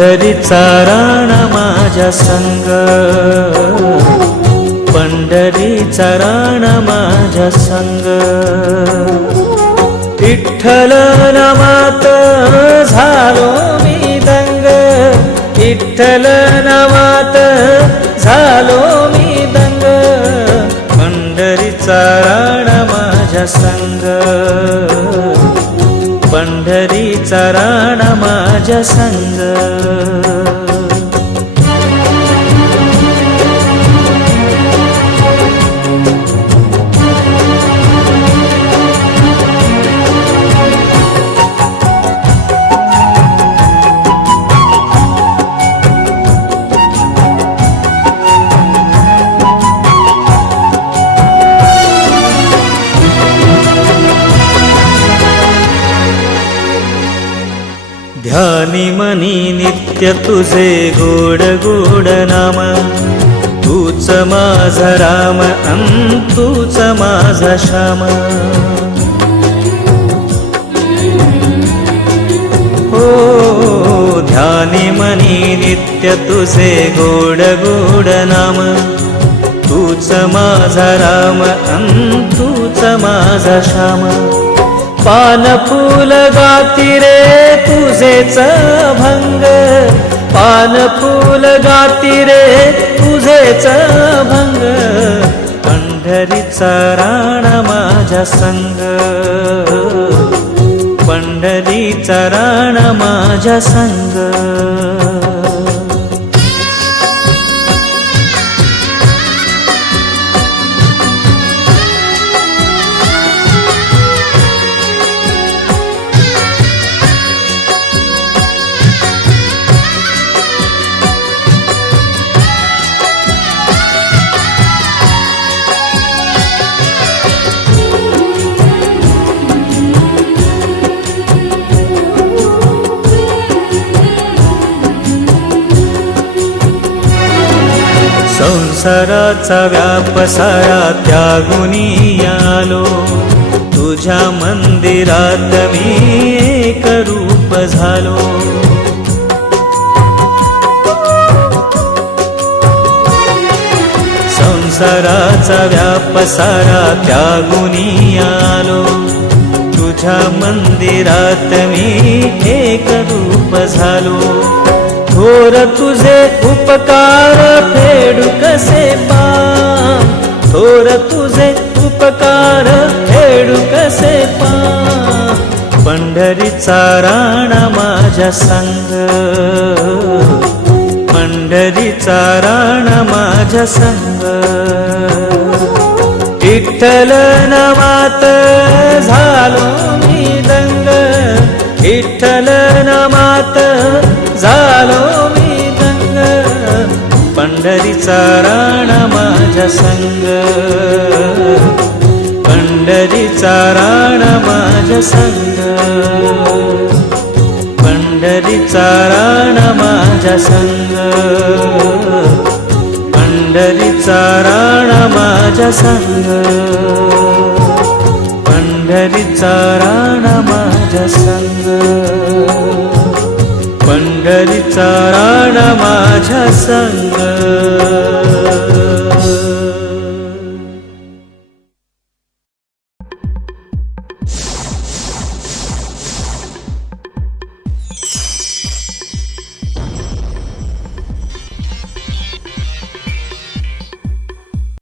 पंढरीचा राणा माझ्या संग, पंढरीचा राणा माझ्या संग. विठ्ठल नामात झालो मी दंग, विठ्ठल नामात झालो मी दंग. पंढरीचा राणा माझ्या संग, पंढरीचा राणा माझ्या संग. ध्यानी मनी नित्य तुझे गोड गोड नाम, तूच माझा राम तूच माझा श्याम. हो ध्यानी मनी नित्य तुझे गोड गोड नाम, तूच माझा राम तूच माझा श्याम. पान फूल गाती रे तुझेच भंग, पान फूल गाती रे तुझेच भंग. पंढरीचा राणा माझ्या संग, पंढरीचा राणा माझ्या संग. संसाराचा व्याप सारा त्यागुनी आलो, तुझ्या मंदिरात मी एक रूप झालो. संसाराचा व्याप सारा त्यागुनी आलो, तुझ्या मंदिरात मी एक रूप झालो. थोर तुझे उपकार फेडू कसे पाम, थोर तुझे उपकार फेडू कसे पाम. पंढरीचा राणा माझ्या संग, पंढरीचा राणा माझ्या संग. विठ्ठल नामात झालो मी दंग, विठ्ठल नामात झालो मी दंग. पंढरीचा राणा माझ्या संग, पंढरीचा राणा माझ्या संग. पंढरीचा राणा माझ्या संग, पंढरीचा राणा माझ्या संग. पंढरीचा राणा माझ्या संग, पंढरीचा राणा माझ्या संग.